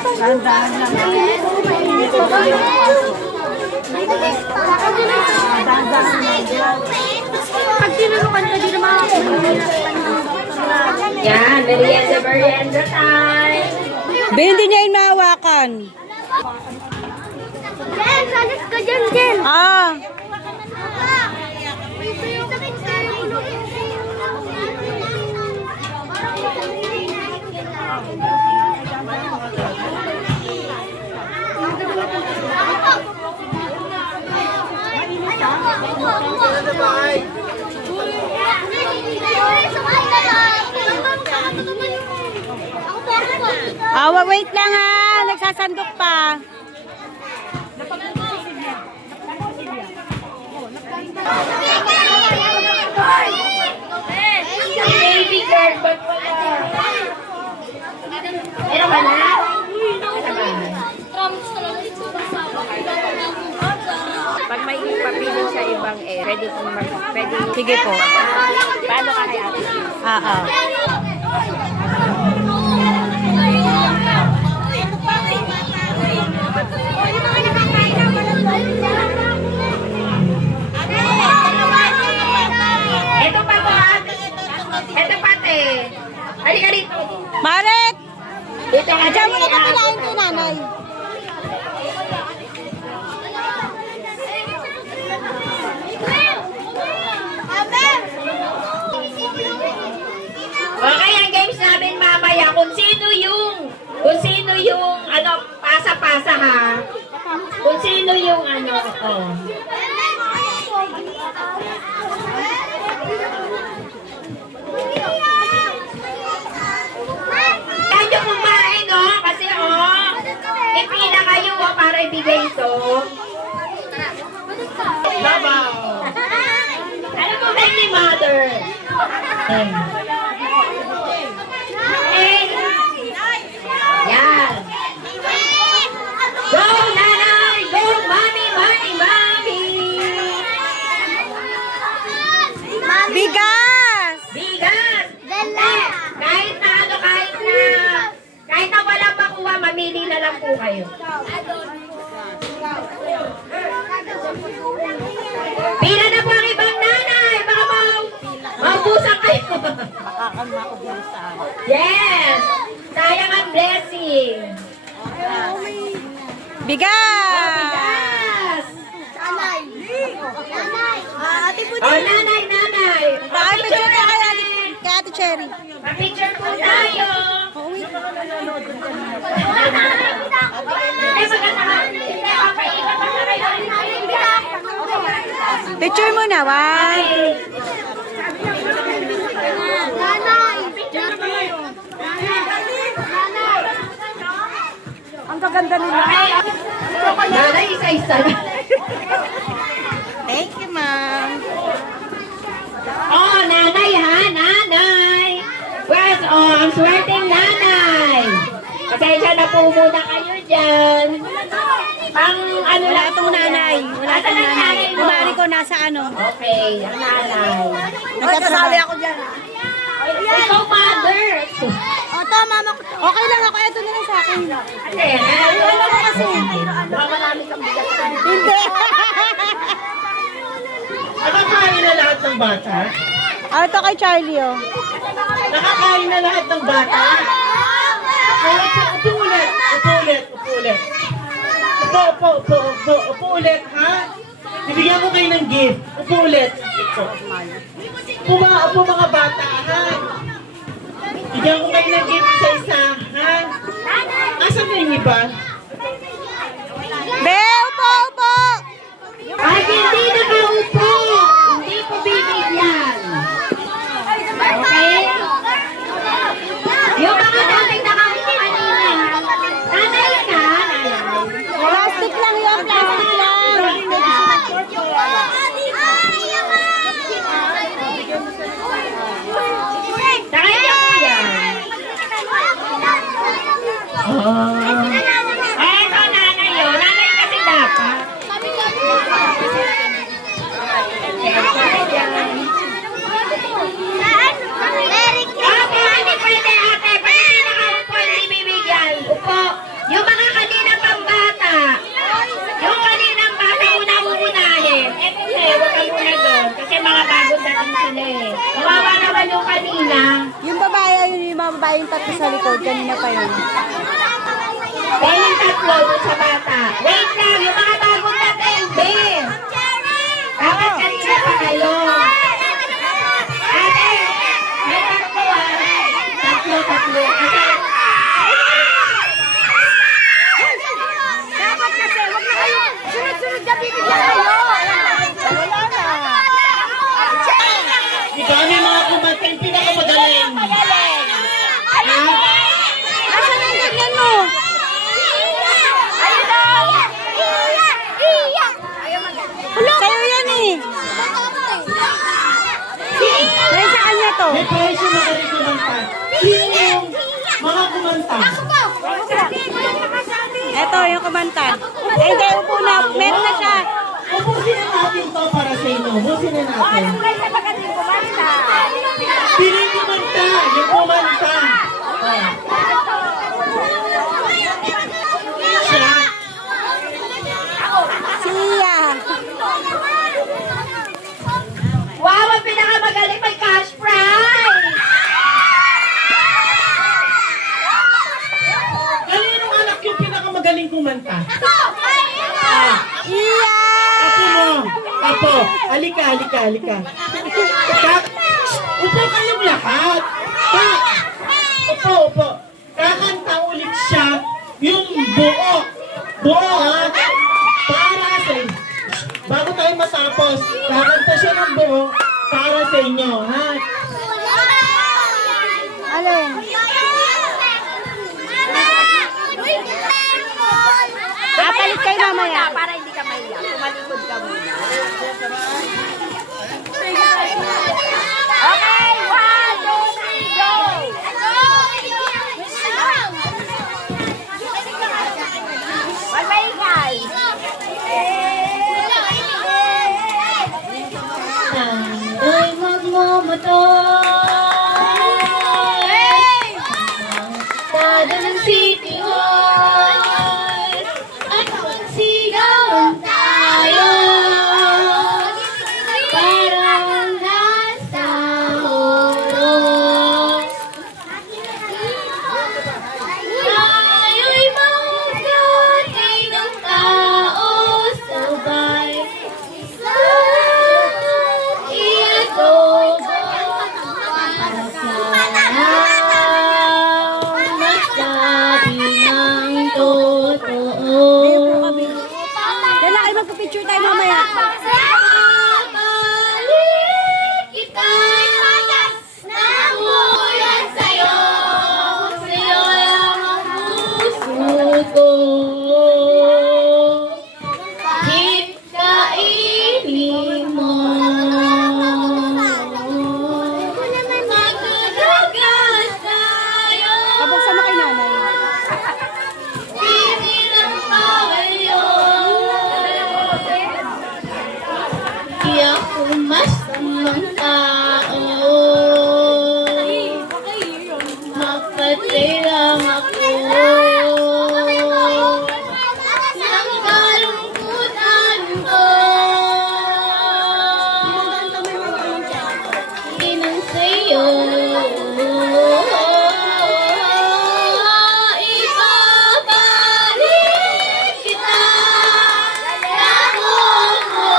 Dahan-dahan lang. Pag tinulungan ka, di na makakapagpapalala. Yan, merienda time. Hindi niya yun mahawakan. Jen, salit ka dyan, Jen. Ah. Wait lang ha. Nagsasandok pa. Baby girl, ba't wala? Meron ka na? Pag may ipapiling sa ibang ready kung pwede. Sige po. Paano ka kay ate? Oo. Ito pa ba? Ito pate. Halika dito. Maret! Dito ka Diyan mo na dali, ah. papilain kay nanay. Okay, ang games namin mamaya kung sino yung pasa-pasa ha. Kung sino yung oh. Kaya nyo kumain, no? Kasi, ipila kayo, para ibigay ito. Babaw. Ano po ba ni mother? Yan. Go, nanay! Go, mommy, mommy, mommy! Bigas! Bigas! Kahit na walang makuha, mamili na lang po kayo. Pila na po ang ibang nanay! Baka maubusan kayo. Yes! Sayang ang blessing. Bigas! Bigas! Nanay. Ate po. Oh, nanay, nanay! Bakit picture ka natin. kay Ate Cherry? Pa-picture po tayo! Ay, maganda ka. Hindi, papaikat pa na kayo. Picture mo na, Juan. Nanay. Ang gaganda nila. Nanay, isa-isa na. Thank you, ma'am. Oh, nanay ha, nanay! Well, ang swerteng nanay! Pasensya na po muna kayo dyan. Wala itong nanay. Wala itong nanay. Kumari ko nasa ano. Okay, ang nanay. Nagkasali ako dyan. Ikaw, mother! Oto, mama. Okay lang ako. Ito na lang sa akin. Kasi, ano ko kasi? Marami kang bigat. Hindi. Nakakain na lahat ng bata? Ito kay Charlie, oh. Nakakain na lahat ng bata? Upo ulit, upo ulit, upo ulit. Upo ulit, ha? Bibigyan ko kayo ng gift. Upo ulit. Upo mga bata, ha? Bibigyan ko kayo ng gift isa-isa, ha? Asan na yung iba? Be, upo, upo. Ay, hindi nakaupo! Hindi po bibigyan. Okay? Yung mga dating nakaupo kanina, nanay ka, nanay. Plastic lang yun, plastic lang. Nakaya po yan. kayong tatlo sa likod. Kanina pa yun. Kayong tatlo dun sa bata. Wait lang, yung mga bagong dating, Ben. Dapat kanina pa kayo. Ate, may tatlo ah. Tatlo. Dapat kasi, wag na kayo. Sunod-sunod na bibigyan kayo. Wala na. Ikaw ano yung mga kumanta yung pinakamagaling. Ha? Nasaan ang ganyan mo? Sa'yo yan eh. Dahil sa kanya to. May price yung magaling kumanta. Sino yung mga kumanta? Eto, yung kumanta. Eh, hindi, upo na. Meron na siya. Ubusin na natin to para sa inyo. Ubusin na natin. Sino yung kumanta? Yung kumanta. Siya. Siya. Wow, ang pinakamagaling may cash prize! Kaninong anak yung pinakamagaling kumanta? Iya. Apo mo. Apo. Halika. Upo kayong lahat. Upo. Kakanta ulit siya yung buo. Buo ha. Para sa bago tayo matapos, kakanta siya ng buo para sa inyo ha. Alin? Papalit kayo mamaya. Para hindi ka maiyak. Tumalikod ka muna. Okay, 1, 2, 3, go! Magmaingay! Tayo'y magmamatay ang estado ng City Hall at magsigawan tayo parang nasa oros. Tayo'y maghati ng tao sabay sa iadobo para sa magsabi ng totoo. Yan na kayo magpapicture tayo mamaya. Babalik kita namuyan sa'yo. Sa'yo lang ang puso ko. Kahit kainin mo. Magdudugas tayo. Pabuksan mo kay nanay. Hindi lang bawal yun. Di ako masamang tao. Mapatay lang ako ng kalungkutan ko. Inang sa'yo ibabalik kita. Lamon mo,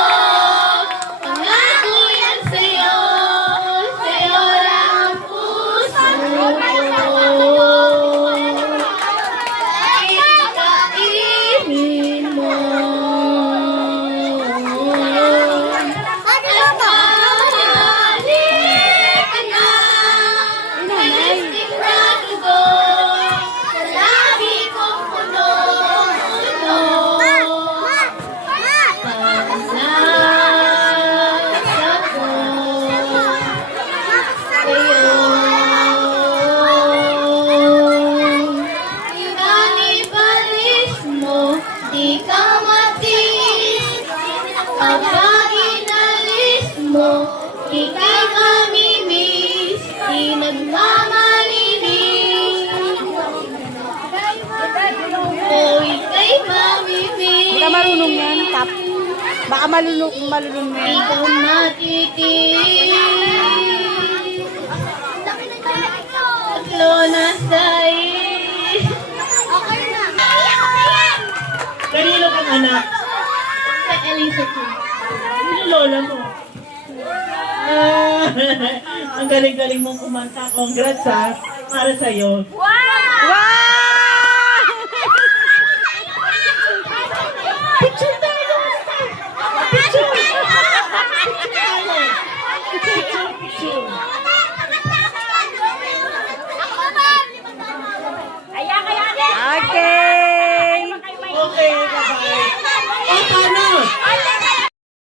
pangako yan sa'yo. Sa'yo lang ang puso ko. Kahit kainin mo. At babalik ka na. Sigurado ko sa labi kong puno-puno. Panlasa ko sa'yo. Inanibalis mo, di ka matiis. Kapag inalis mo, ika'y mamimiss. Di nagmamalinis. O ika'y mamimiss. Hindi ka marunong yan, tap. Baka malunok mo yan. Ikaw matitis. Tatlo na Dahil Okay na. Kanino kang anak? kay Elisa ko. Sino lola mo? Ah, ang galing-galing mong kumanta. Congrats ha. Para sa'yo. Wow!